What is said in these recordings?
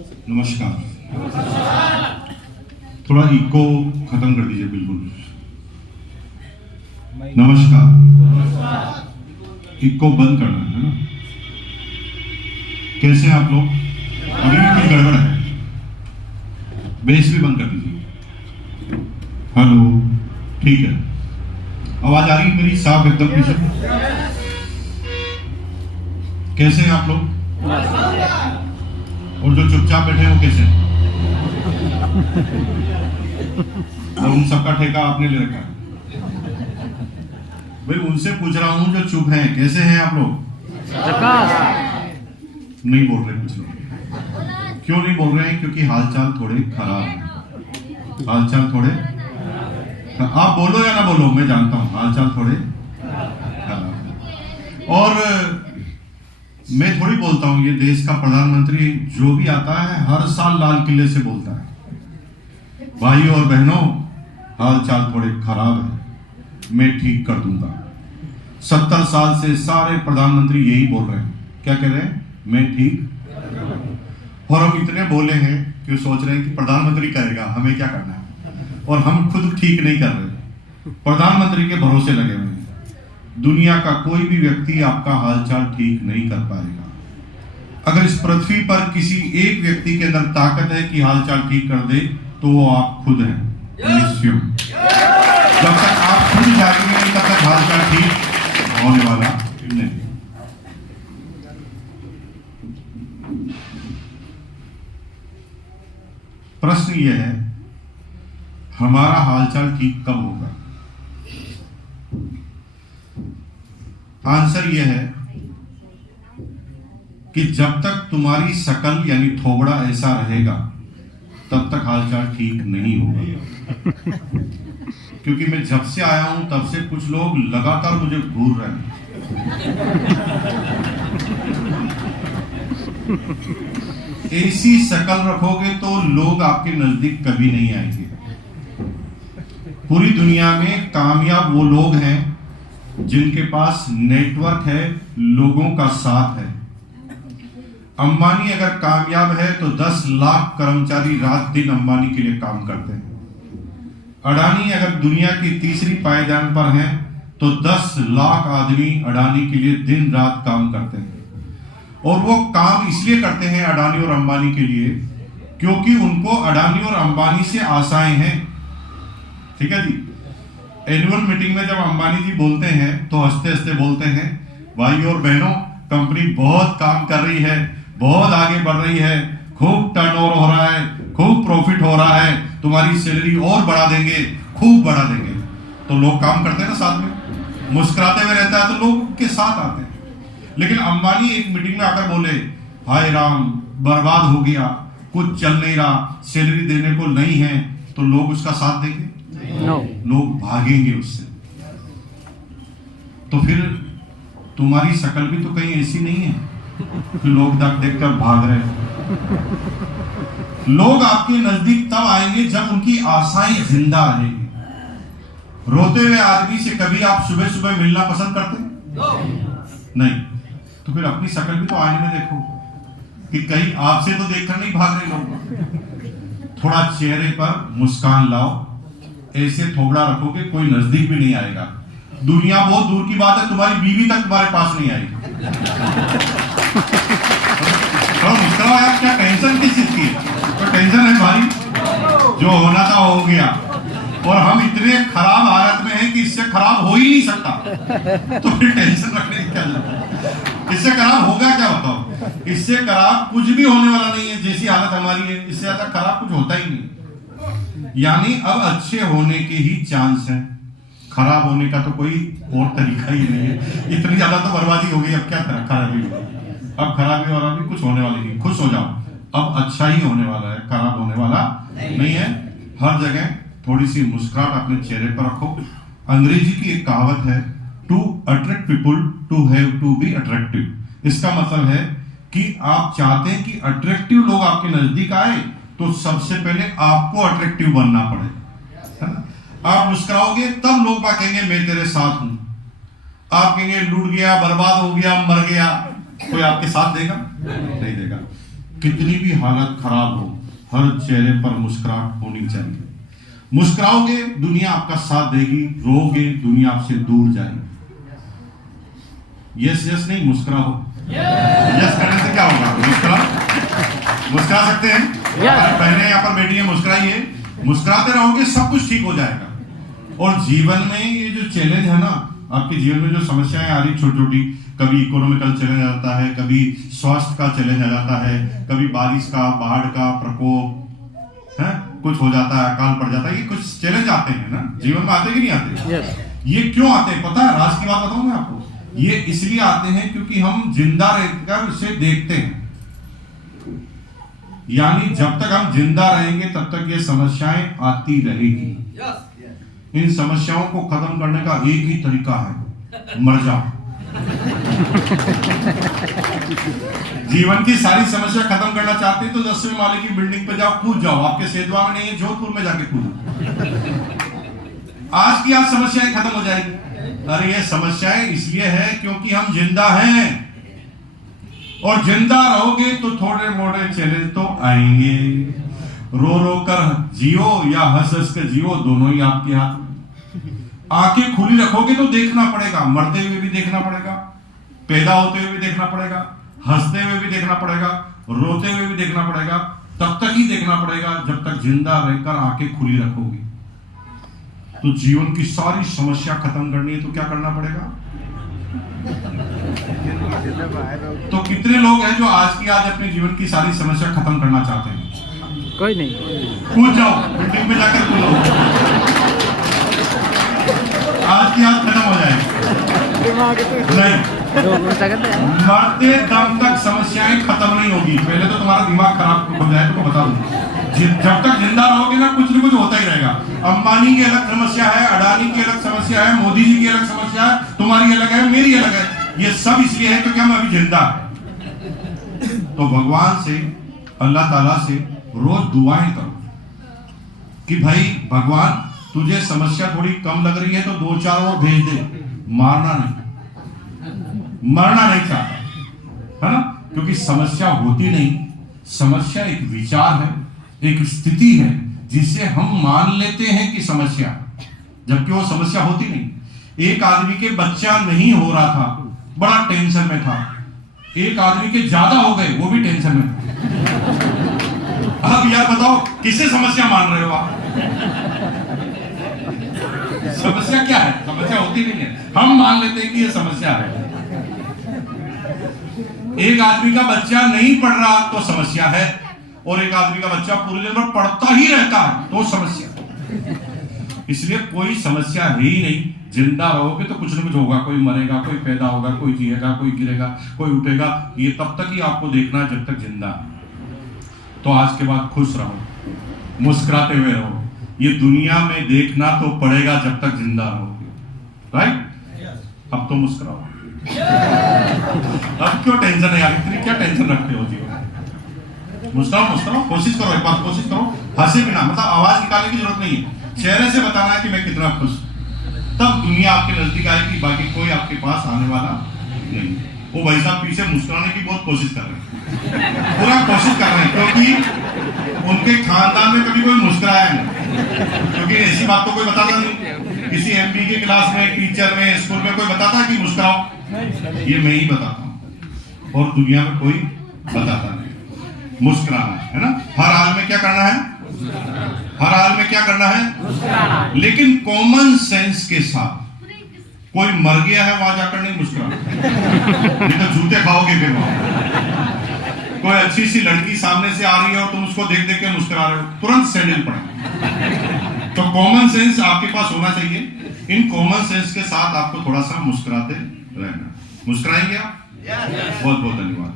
नमस्कार। थोड़ा इको खत्म कर दीजिए बिल्कुल। नमस्कार। इको बंद करना है ना। कैसे हैं आप लोग? अभी भी कुछ गड़बड़ है। बेस भी बंद कर दीजिए। हेलो, ठीक है। आवाज आ रही है मेरी साफ एकदम पीछे? कैसे हैं आप लोग? और जो चुपचाप बैठे हैं वो कैसे हैं? और उन सबका ठेका आपने ले रखा है। भाई उनसे पूछ रहा हूं जो चुप हैं, कैसे हैं आप लोग? नहीं बोल रहे कुछ लोग। क्यों नहीं बोल रहे हैं? क्योंकि हालचाल थोड़े खराब है। हालचाल थोड़े, आप बोलो या ना बोलो, मैं जानता हूं हालचाल थोड़े खराब है। और मैं थोड़ी बोलता हूं, ये देश का प्रधानमंत्री जो भी आता है हर साल लाल किले से बोलता है, भाइयों और बहनों हालचाल थोड़े खराब है, मैं ठीक कर दूंगा। 70 साल से सारे प्रधानमंत्री यही बोल रहे हैं। क्या कह रहे हैं? मैं ठीक। और हम इतने बोले हैं कि सोच रहे हैं कि प्रधानमंत्री करेगा, हमें क्या करना है, और हम खुद ठीक नहीं कर रहे, प्रधानमंत्री के भरोसे लगे हुए हैं। दुनिया का कोई भी व्यक्ति आपका हालचाल ठीक नहीं कर पाएगा। अगर इस पृथ्वी पर किसी एक व्यक्ति के अंदर ताकत है कि हालचाल ठीक कर दे, तो वो आप खुद हैं। जब तक आप खुद जागेंगे नहीं, तब तक हालचाल ठीक होने वाला नहीं। प्रश्न यह है, हमारा हालचाल ठीक कब होगा? आंसर यह है कि जब तक तुम्हारी शकल यानी थोबड़ा ऐसा रहेगा, तब तक हालचाल ठीक नहीं होगा। क्योंकि मैं जब से आया हूं तब से कुछ लोग लगातार मुझे घूर रहे हैं। ऐसी शकल रखोगे तो लोग आपके नजदीक कभी नहीं आएंगे। पूरी दुनिया में कामयाब वो लोग हैं जिनके पास नेटवर्क है, लोगों का साथ है। अंबानी अगर कामयाब है तो 10 लाख कर्मचारी रात दिन अंबानी के लिए काम करते हैं। अडानी अगर दुनिया की तीसरी पायदान पर है तो 10 लाख आदमी अडानी के लिए दिन रात काम करते हैं। और वो काम इसलिए करते हैं अडानी और अंबानी के लिए, क्योंकि उनको अडानी और अंबानी से आशाएं हैं। ठीक है जी। एनुअल मीटिंग में जब अंबानी जी बोलते हैं तो हंसते हंसते बोलते हैं, भाइयों और बहनों कंपनी बहुत काम कर रही है, बहुत आगे बढ़ रही है, खूब टर्नओवर हो रहा है, खूब प्रॉफिट हो रहा है, तुम्हारी सैलरी और बढ़ा देंगे, खूब बढ़ा देंगे। तो लोग काम करते हैं ना साथ में, मुस्कुराते हुए रहता है तो लोग के साथ आते हैं। लेकिन अंबानी एक मीटिंग में आकर बोले, हाय राम बर्बाद हो गया, कुछ चल नहीं रहा, सैलरी देने को नहीं है, तो लोग उसका साथ देंगे? No. लोग भागेंगे उससे। तो फिर तुम्हारी शकल भी तो कहीं ऐसी नहीं है कि लोग देखकर भाग रहे हैं। लोग आपके नजदीक तब आएंगे जब उनकी आशाएं जिंदा रहेंगी। रोते हुए आदमी से कभी आप सुबह सुबह मिलना पसंद करते? नहीं। तो फिर अपनी शकल भी तो आईने में देखो कि कहीं आपसे तो देखकर नहीं भाग रहे लोग। थोड़ा चेहरे पर मुस्कान लाओ, ऐसे थोबड़ा रखोगे कोई नजदीक भी नहीं आएगा। दुनिया बहुत दूर की बात है, तुम्हारी बीवी तक तुम्हारे पास नहीं आएगी। तो मुस्कुराओ यार, क्या टेंशन किस चीज की? तो टेंशन है भाई, जो होना था हो गया, और हम इतने खराब हालत में हैं कि इससे खराब हो ही नहीं सकता। तो फिर टेंशन रखने की क्या जरूरत है? इससे खराब होगा क्या बताओ? इससे खराब कुछ भी होने वाला नहीं है। जैसी हालत हमारी है, इससे ज्यादा खराब कुछ होता ही नहीं। यानी अब अच्छे होने के ही चांस हैं, खराब होने का तो कोई और तरीका ही नहीं है। इतनी ज्यादा तो बर्बादी हो गई, अब क्या खराबी होगी? अब खराबी और अभी कुछ होने वाली नहीं। खुश हो जाओ, अब अच्छा ही होने वाला है, खराब होने वाला नहीं है। हर जगह थोड़ी सी मुस्कुराहट अपने चेहरे पर रखो। अंग्रेजी की एक कहावत है, to attract people to have to be attractive. इसका मतलब है कि आप चाहते हैं कि अट्रैक्टिव लोग आपके नजदीक आए, तो सबसे पहले आपको अट्रैक्टिव बनना पड़े, है ना? आप मुस्कुराओगे तब लोग कहेंगे मैं तेरे साथ हूं। आप कहेंगे लूट गया, बर्बाद हो गया, मर गया, कोई आपके साथ देगा? नहीं देगा। कितनी भी हालत खराब हो, हर चेहरे पर मुस्कुराहट होनी चाहिए। मुस्कुराओगे दुनिया आपका साथ देगी, रोओगे दुनिया आपसे दूर जाएगी। यस यस नहीं, मुस्कुराओ। यस करने से क्या होगा? मुस्कुरा सकते हैं। बहनें यहाँ पर बैठी हैं, मुस्कुराइए। मुस्कुराते रहोगे सब कुछ ठीक हो जाएगा। और जीवन में ये जो चैलेंज है ना, आपके जीवन में जो समस्याएं आ रही छोटी छोटी, कभी इकोनॉमिकल चैलेंज आ जाता है, कभी स्वास्थ्य का चैलेंज आ जाता है, कभी बारिश का, बाढ़ का प्रकोप है, कुछ हो जाता है, अकाल पड़ जाता है, ये कुछ चैलेंज आते हैं ना जीवन में, आते कि नहीं आते? yes. ये क्यों आते हैं पता है? राज की बात बताऊं मैं आपको। ये इसलिए आते हैं क्योंकि हम जिंदा रहकर उसे देखते हैं। यानी जब तक हम जिंदा रहेंगे तब तक ये समस्याएं आती रहेगी। इन समस्याओं को खत्म करने का एक ही तरीका है, मर जाओ। जीवन की सारी समस्या खत्म करना चाहते हैं तो 10वें माले की बिल्डिंग पे जाओ, कूद जाओ। आपके सेदवा में नहीं है, जोधपुर में जाके कूदो। आज की आज समस्याएं खत्म हो जाएगी। अरे ये समस्याएं इसलिए है क्योंकि हम जिंदा हैं, और जिंदा रहोगे तो थोड़े मोटे चैलेंज तो आएंगे। रो रो कर जियो या हंस हंस कर जियो, दोनों ही आपके हाथ में। आंखें खुली रखोगे तो देखना पड़ेगा, मरते हुए भी देखना पड़ेगा, पैदा होते हुए भी देखना पड़ेगा, हंसते हुए भी देखना पड़ेगा, रोते हुए भी देखना पड़ेगा। तब तक ही देखना पड़ेगा जब तक जिंदा रहकर आंखें खुली रखोगे। तो जीवन की सारी समस्या खत्म करनी है तो क्या करना पड़ेगा? तो कितने लोग हैं जो आज की आज अपने जीवन की सारी समस्या खत्म करना चाहते हैं? कोई नहीं। कूद जाओ, बिल्डिंग पे जाकर कूदो, आज की आज खत्म हो जाएगी। नहीं, मरते दम तक समस्याएं खत्म नहीं होगी। पहले तो तुम्हारा दिमाग खराब हो जाए तो बता दूं, जब तक जिंदा रहोगे ना कुछ न कुछ होता ही रहेगा। अंबानी की अलग समस्या है, अडानी की अलग समस्या है, मोदी जी की अलग समस्या है, तुम्हारी अलग है, मेरी अलग है। ये सब इसलिए है क्योंकि हम अभी जिंदा हैं। तो भगवान से, अल्लाह ताला से रोज दुआएं करो कि भाई भगवान तुझे समस्या थोड़ी कम लग रही है तो 2-4 और भेज दे। मरना नहीं चाहता, है ना? क्योंकि समस्या होती नहीं, समस्या एक विचार है, एक स्थिति है जिसे हम मान लेते हैं कि समस्या, जबकि वो समस्या होती नहीं। एक आदमी के बच्चा नहीं हो रहा था, बड़ा टेंशन में था। एक आदमी के ज्यादा हो गए, वो भी टेंशन में था। अब यार बताओ किसे समस्या मान रहे हो आप? समस्या क्या है? समस्या होती नहीं है, हम मान लेते हैं कि ये समस्या है। एक आदमी का बच्चा नहीं पढ़ रहा तो समस्या है, और एक आदमी का बच्चा पूरे दिन भर पढ़ता ही रहता है तो समस्या। इसलिए कोई समस्या है ही नहीं। जिंदा रहोगे तो कुछ न कुछ होगा, कोई मरेगा, कोई पैदा होगा, कोई जिएगा, कोई गिरेगा, कोई उठेगा। ये तब तक ही आपको देखना है जब तक जिंदा है। तो आज के बाद खुश रहो, मुस्कुराते हुए रहो। ये दुनिया में देखना तो पड़ेगा जब तक जिंदा रहोगे, राइट? अब तो मुस्कुराओ। अब क्यों टेंशन है यार, इतनी क्या टेंशन रखते हो जीवन? मुस्कुराओ, कोशिश करो, एक बार कोशिश करो, हंसे बिना, मतलब आवाज निकालने की जरूरत नहीं है, चेहरे से बताना है कि मैं कितना खुश। तब दुनिया आपके नजदीक आएगी, बाकी कोई आपके पास आने वाला नहीं। वो भाई साहब पीछे मुस्कुराने की बहुत कोशिश कर रहे हैं, पूरा कोशिश कर रहे हैं, क्योंकि उनके खानदान में कभी कोई मुस्कुराया नहीं। क्योंकि ऐसी बात तो कोई बताता नहीं, किसी एमपी के क्लास में, टीचर में, स्कूल में कोई बताता है कि मुस्कुराओ? ये मैं ही बताता हूँ, और दुनिया में कोई बताता नहीं। मुस्कुराना है ना, हर हाल में क्या करना है? हर हाल में क्या करना है? लेकिन कॉमन सेंस के साथ। कोई मर गया है वहां जाकर नहीं मुस्कुराना, नहीं तो जूते खाओगे फिर वहां। कोई अच्छी सी लड़की सामने से आ रही है और तुम उसको देख देख के मुस्कुरा रहे हो, तुरंत सैंडल पड़े। तो कॉमन सेंस आपके पास होना चाहिए। इन कॉमन सेंस के साथ आपको थोड़ा सा मुस्कुराते रहना। मुस्कुराएंगे आप? बहुत बहुत धन्यवाद।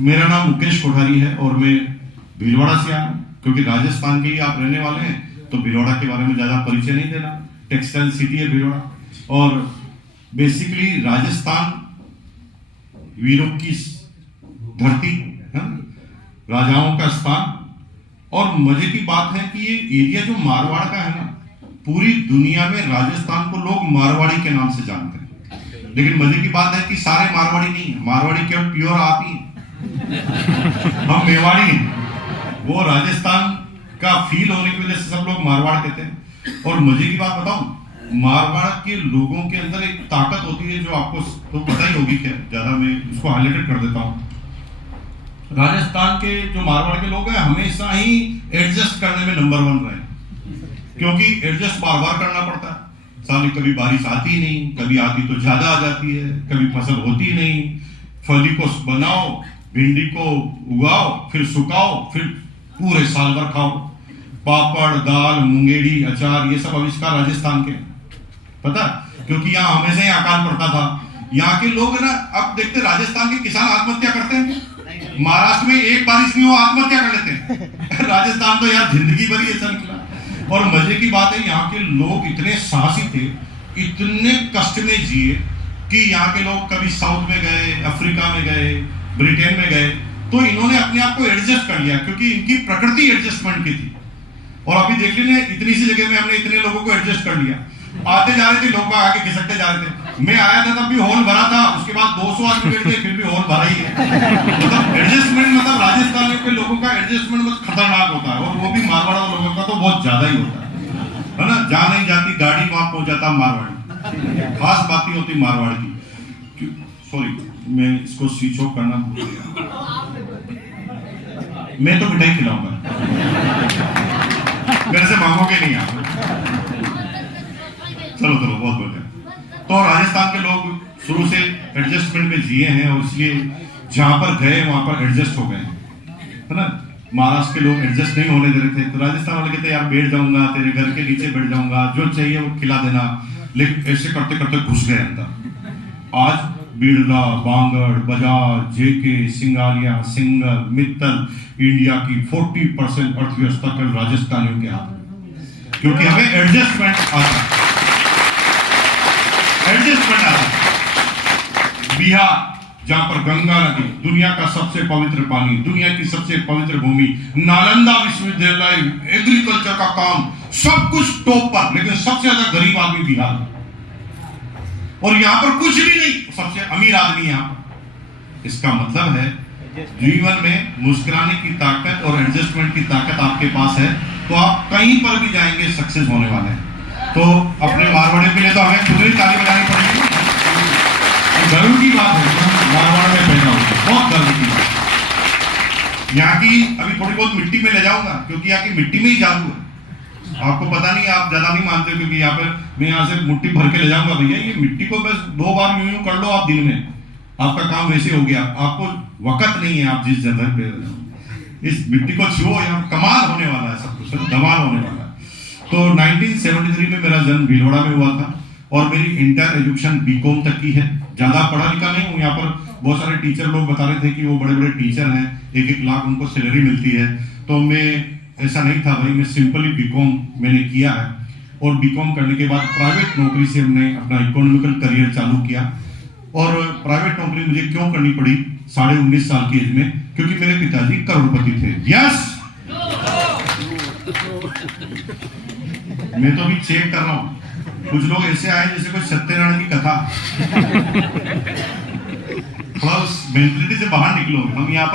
मेरा नाम मुकेश कोठारी है और मैं भीलवाड़ा से आया हूँ। क्योंकि राजस्थान के ही आप रहने वाले हैं तो भीलवाड़ा के बारे में ज्यादा परिचय नहीं देना। टेक्सटाइल सिटी है भीलवाड़ा, और बेसिकली राजस्थान वीरों की धरती है, राजाओं का स्थान। और मजे की बात है कि ये एरिया जो मारवाड़ का है ना, पूरी दुनिया में राजस्थान को लोग मारवाड़ी के नाम से जानते हैं। लेकिन मजे की बात है कि सारे मारवाड़ी नहीं है, मारवाड़ी केवल प्योर आप ही हम मेवाड़ी हैं, वो राजस्थान का फील होने की वजह से सब लोग मारवाड़ कहते हैं। और मजे की बात बताऊं, मारवाड़ के लोगों के अंदर एक ताकत होती है जो आपको तो पता ही होगी, क्या ज्यादा मैं उसको हाईलाइट कर देता हूं। राजस्थान के जो मारवाड़ के लोग हैं हमेशा ही एडजस्ट करने में नंबर 1 रहे, क्योंकि एडजस्ट बार बार करना पड़ता है। साली कभी बारिश आती नहीं, कभी आती तो ज्यादा आ जाती है, कभी फसल होती नहीं, फली को बनाओ, भिंडी को उगाओ, फिर सुखाओ, फिर पूरे साल भर खाओ। पापड़, दाल, मुंगेरी, अचार, ये सब आविष्कार राजस्थान के, पता, क्योंकि यहाँ हमेशा ही अकाल पड़ता था। यहाँ के लोग ना, अब देखते राजस्थान के किसान आत्महत्या करते हैं, महाराष्ट्र में एक बारिश नहीं हो आत्महत्या कर लेते हैं। राजस्थान तो यार जिंदगी भर ऐसा निकला। और मजे की बात है, यहाँ के लोग इतने साहसी थे, इतने कष्ट में जिए कि यहाँ के लोग कभी साउथ में गए, अफ्रीका में गए, ब्रिटेन में गए, तो इन्होंने अपने आप को एडजस्ट कर लिया, क्योंकि इनकी प्रकृति एडजस्टमेंट की थी। और अभी देख लीजिए, इतनी सी जगह में हमने इतने लोगों को एडजस्ट कर लिया। आते जा रहे थे लोग, आगे खिसकते जा रहे थे। मैं आया था तब भी हॉल भरा था, उसके बाद 200 आदमी बैठ गए, फिर भी हॉल भरा ही है। मतलब एडजस्टमेंट, मतलब राजस्थान के लोगों का एडजस्टमेंट बहुत खतरनाक होता है, और वो भी मारवाड़ लोगों का तो बहुत ज्यादा ही होता है ना। जहां नहीं जाती गाड़ी वहां पहुंच जाता मारवाड़ी। खास बात ही होती मारवाड़ की। सॉरी, मैं इसको स्विच ऑफ करना भूल गया। मैं तो मिठाई खिलाऊंगा, मेरे से मांगोगे नहीं आप। चलो बहुत बढ़िया। तो राजस्थान के लोग शुरू से एडजस्टमेंट में जिए हैं, और इसलिए जहां पर गए वहां पर एडजस्ट हो गए, है ना। महाराष्ट्र के लोग एडजस्ट नहीं होने दे रहे थे, तो राजस्थान वाले कहते यार बैठ जाऊंगा, तेरे घर के नीचे बैठ जाऊंगा, जो चाहिए वो खिला देना। लेकिन ऐसे करते करते घुस गए अंदर। आज बिरला, बांगड़, बजाज, जेके, सिंगारिया, सिंगल, मित्तल, इंडिया की 40% अर्थव्यवस्था कल राजस्थानियों के हाथ में, क्योंकि हमें एडजस्टमेंट आता है। बिहार, जहां पर गंगा नदी, दुनिया का सबसे पवित्र पानी, दुनिया की सबसे पवित्र भूमि, नालंदा विश्वविद्यालय, एग्रीकल्चर का काम, सब कुछ टॉप पर, लेकिन सबसे ज्यादा गरीब आदमी बिहार, और यहां पर कुछ भी नहीं, सबसे अमीर आदमी यहां पर। इसका मतलब है जीवन में मुस्कुराने की ताकत और एडजस्टमेंट की ताकत आपके पास है, तो आप कहीं पर भी जाएंगे सक्सेस होने वाले हैं। तो अपने मारवाड़ी के लिए तो हमें खुद ही ताली बजानी पड़ेगी। गर्व की बात है, मारवाड़ में पैदा हुआ, बहुत गर्व की बात। यहाँ की अभी थोड़ी बहुत मिट्टी में ले जाऊंगा, क्योंकि यहाँ की मिट्टी में ही जादू है। आपको पता नहीं, आप ज्यादा नहीं मानते, क्योंकि यहाँ पर मैं यहाँ से मुट्ठी भर के ले जाऊंगा। भैया ये मिट्टी को बस 2 बार यूं कर लो आप दिन में, आपका काम वैसे हो गया। आपको वक्त नहीं है, आप जिस जगह पे इस मिट्टी को छुओ, यहाँ कमाल होने वाला है, सब कुछ धमाल होने वाला है। तो 1973 में मेरा जन्म भीलवाड़ा में हुआ था, और मेरी इंटर एजुकेशन बीकॉम तक की है। ज्यादा पढ़ा लिखा नहीं हूँ। यहाँ पर बहुत सारे टीचर लोग बता रहे थे कि वो बड़े बड़े टीचर हैं, 1-1 लाख उनको सैलरी मिलती है। तो मैं ऐसा नहीं था भाई, मैं सिंपली बीकॉम मैंने किया है, और बीकॉम करने के बाद प्राइवेट नौकरी से हमने अपना इकोनॉमिकल करियर चालू किया। और प्राइवेट नौकरी मुझे क्यों करनी पड़ी 19.5 साल की एज में? क्योंकि मेरे पिताजी करोड़पति थे। यस, मैं तो अभी चेक कर रहा हूं, कुछ लोग ऐसे आए जैसे कोई सत्यनारायण की कथा। थोड़ा उस मेंटलिटी से बाहर निकलो। हम यहाँ पर